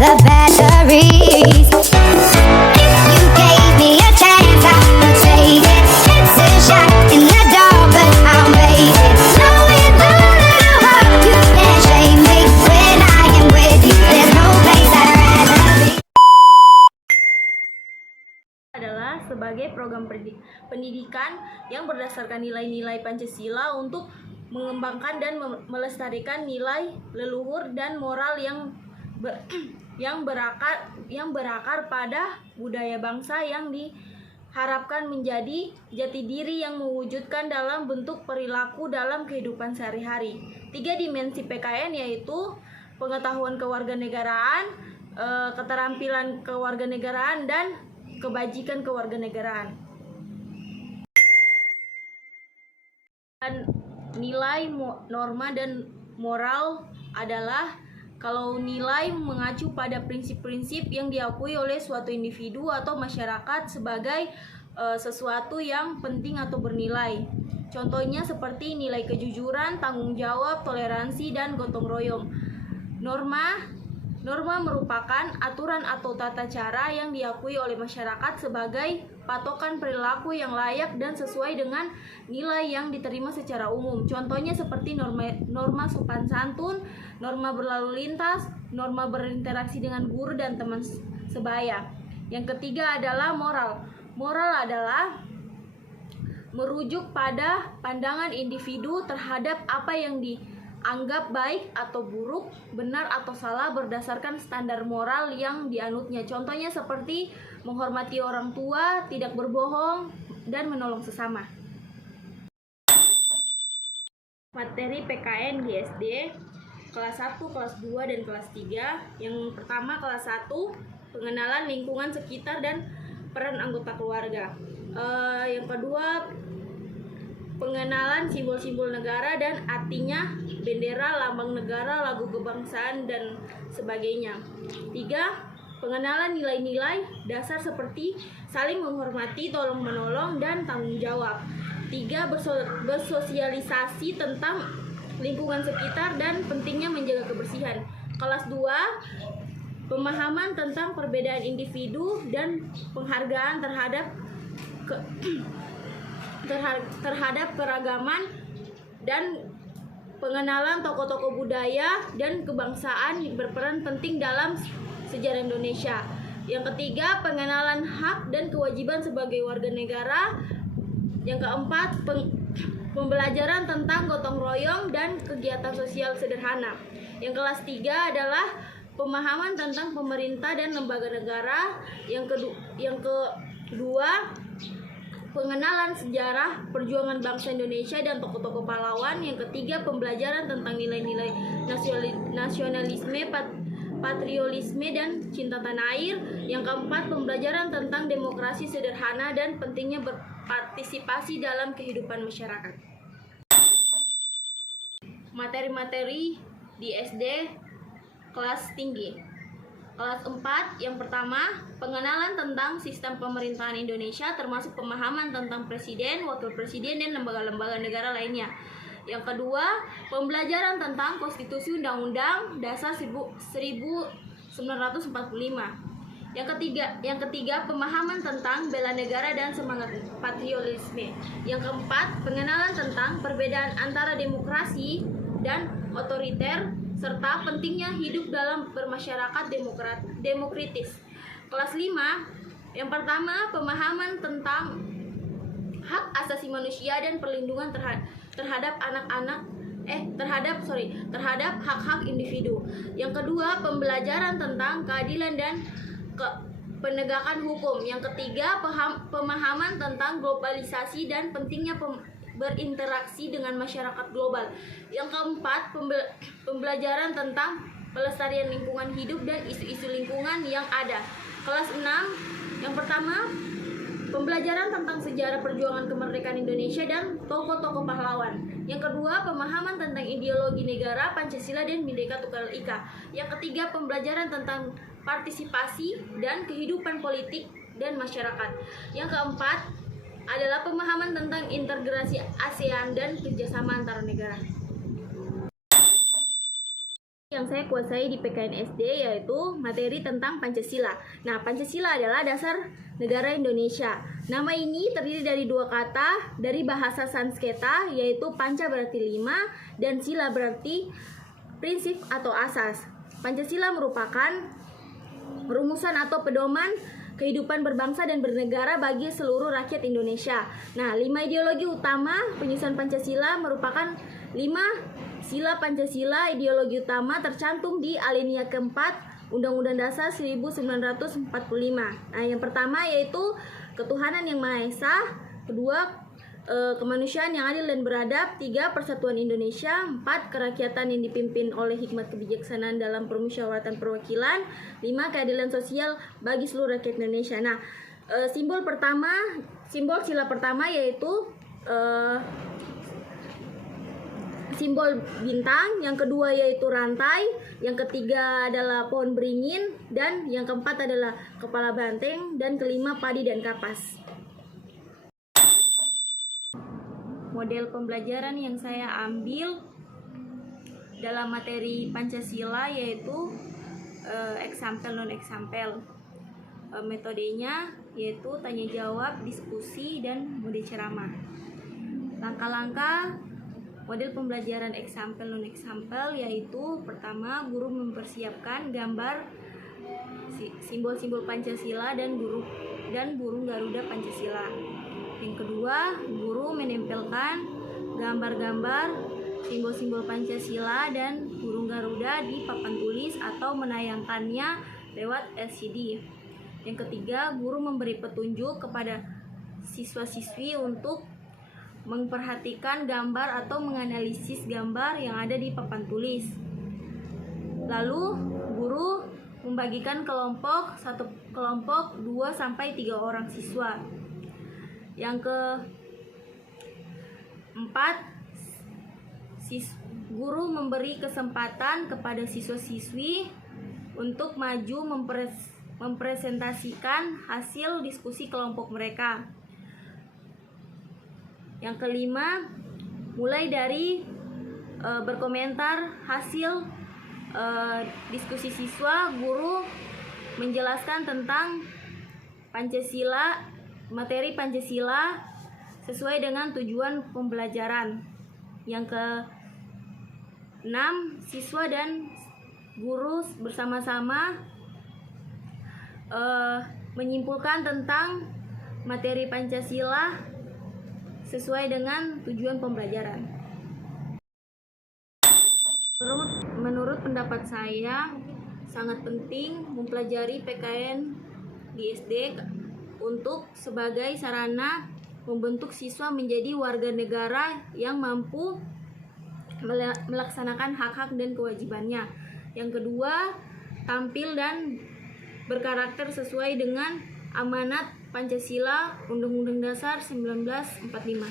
the batteries. If you gave me a chance, I would take it. It's a shot in the dark, but I'll make it. Knowing the little hope, you can't shame me. When I am with you, there's no place I'd rather be. Adalah sebagai program pendidikan yang berdasarkan nilai-nilai Pancasila untuk mengembangkan dan melestarikan nilai leluhur dan moral yang berakar pada budaya bangsa yang diharapkan menjadi jati diri yang mewujudkan dalam bentuk perilaku dalam kehidupan sehari-hari. 3 dimensi PKN yaitu pengetahuan kewarganegaraan, keterampilan kewarganegaraan, dan kebajikan kewarganegaraan. Dan nilai, norma, dan moral adalah kalau nilai mengacu pada prinsip-prinsip yang diakui oleh suatu individu atau masyarakat sebagai sesuatu yang penting atau bernilai. Contohnya seperti nilai kejujuran, tanggung jawab, toleransi, dan gotong royong. Norma merupakan aturan atau tata cara yang diakui oleh masyarakat sebagai patokan perilaku yang layak dan sesuai dengan nilai yang diterima secara umum. Contohnya seperti norma sopan santun, norma berlalu lintas, norma berinteraksi dengan guru dan teman sebaya. Yang ketiga adalah moral. Moral adalah merujuk pada pandangan individu terhadap apa yang dianggap baik atau buruk, benar atau salah berdasarkan standar moral yang dianutnya. Contohnya seperti menghormati orang tua, tidak berbohong, dan menolong sesama. Materi PKN di SD kelas 1, kelas 2, dan kelas 3. Yang pertama kelas 1, pengenalan lingkungan sekitar dan peran anggota keluarga. Yang kedua, pengenalan simbol-simbol negara dan artinya, bendera, lambang negara, lagu kebangsaan, dan sebagainya. 3. Pengenalan nilai-nilai dasar seperti saling menghormati, tolong menolong, dan tanggung jawab. 3. Bersosialisasi tentang lingkungan sekitar dan pentingnya menjaga kebersihan. Kelas 2, pemahaman tentang perbedaan individu dan penghargaan terhadap keragaman, dan pengenalan tokoh-tokoh budaya dan kebangsaan berperan penting dalam sejarah Indonesia. Yang ketiga, pengenalan hak dan kewajiban sebagai warga negara. Yang keempat, pembelajaran tentang gotong royong dan kegiatan sosial sederhana. Yang kelas 3 adalah pemahaman tentang pemerintah dan lembaga negara. Yang kedua, pengenalan sejarah perjuangan bangsa Indonesia dan tokoh-tokoh pahlawan. Yang ketiga, pembelajaran tentang nilai-nilai nasionalisme, patriotisme, dan cinta tanah air. Yang keempat, pembelajaran tentang demokrasi sederhana dan pentingnya berpartisipasi dalam kehidupan masyarakat. Materi-materi di SD kelas tinggi. Kelas 4, yang pertama, pengenalan tentang sistem pemerintahan Indonesia termasuk pemahaman tentang presiden, wakil presiden, dan lembaga-lembaga negara lainnya. Yang kedua, pembelajaran tentang konstitusi undang-undang dasar 1945. Yang ketiga, pemahaman tentang bela negara dan semangat patriotisme. Yang keempat, pengenalan tentang perbedaan antara demokrasi dan otoriter serta pentingnya hidup dalam bermasyarakat demokratis. Kelas 5, yang pertama, pemahaman tentang hak asasi manusia dan perlindungan terhadap hak-hak individu. Yang kedua, pembelajaran tentang keadilan dan penegakan hukum. Yang ketiga, pemahaman tentang globalisasi dan pentingnya berinteraksi dengan masyarakat global. Yang keempat, pembelajaran tentang pelestarian lingkungan hidup dan isu-isu lingkungan yang ada. Kelas 6, yang pertama, pembelajaran tentang sejarah perjuangan kemerdekaan Indonesia dan tokoh-tokoh pahlawan. Yang kedua, pemahaman tentang ideologi negara, Pancasila, dan Bhinneka Tunggal Ika. Yang ketiga, pembelajaran tentang partisipasi dan kehidupan politik dan masyarakat. Yang keempat adalah pemahaman tentang integrasi ASEAN dan kerjasama antar negara. Yang saya kuasai di PKN SD yaitu materi tentang Pancasila. Nah, Pancasila adalah dasar negara Indonesia. Nama ini terdiri dari dua kata dari bahasa Sanskerta, yaitu Panca berarti 5 dan Sila berarti prinsip atau asas. Pancasila merupakan rumusan atau pedoman kehidupan berbangsa dan bernegara bagi seluruh rakyat Indonesia. Nah, 5 ideologi utama penyusunan Pancasila merupakan 5 sila Pancasila. Ideologi utama tercantum di alinea keempat Undang-Undang Dasar 1945. Nah, yang pertama yaitu ketuhanan yang Maha Esa, kedua kemanusiaan yang adil dan beradab, 3 persatuan Indonesia, 4 kerakyatan yang dipimpin oleh hikmat kebijaksanaan dalam permusyawaratan perwakilan, 5 keadilan sosial bagi seluruh rakyat Indonesia. Nah, simbol sila pertama yaitu simbol bintang, yang kedua yaitu rantai, yang ketiga adalah pohon beringin, dan yang keempat adalah kepala banteng, dan kelima padi dan kapas. Model pembelajaran yang saya ambil dalam materi Pancasila yaitu example non example. Metodenya yaitu tanya jawab, diskusi, dan mode ceramah. Langkah-langkah model pembelajaran example non example yaitu pertama, guru mempersiapkan gambar simbol-simbol Pancasila dan burung Garuda Pancasila. Yang kedua, guru menempelkan gambar-gambar simbol-simbol Pancasila dan burung Garuda di papan tulis atau menayangkannya lewat LCD. Yang ketiga, guru memberi petunjuk kepada siswa-siswi untuk memperhatikan gambar atau menganalisis gambar yang ada di papan tulis. Lalu guru membagikan satu kelompok 2 sampai 3 orang siswa. Yang keempat, guru memberi kesempatan kepada siswa-siswi untuk maju mempresentasikan hasil diskusi kelompok mereka. Yang kelima, mulai dari berkomentar hasil diskusi siswa, guru menjelaskan tentang Pancasila, materi Pancasila sesuai dengan tujuan pembelajaran. Yang keenam, siswa dan guru bersama-sama menyimpulkan tentang materi Pancasila sesuai dengan tujuan pembelajaran. Menurut pendapat saya, sangat penting mempelajari PKN di SD untuk sebagai sarana membentuk siswa menjadi warga negara yang mampu melaksanakan hak-hak dan kewajibannya. Yang kedua, tampil dan berkarakter sesuai dengan amanat Pancasila Undang-Undang Dasar 1945.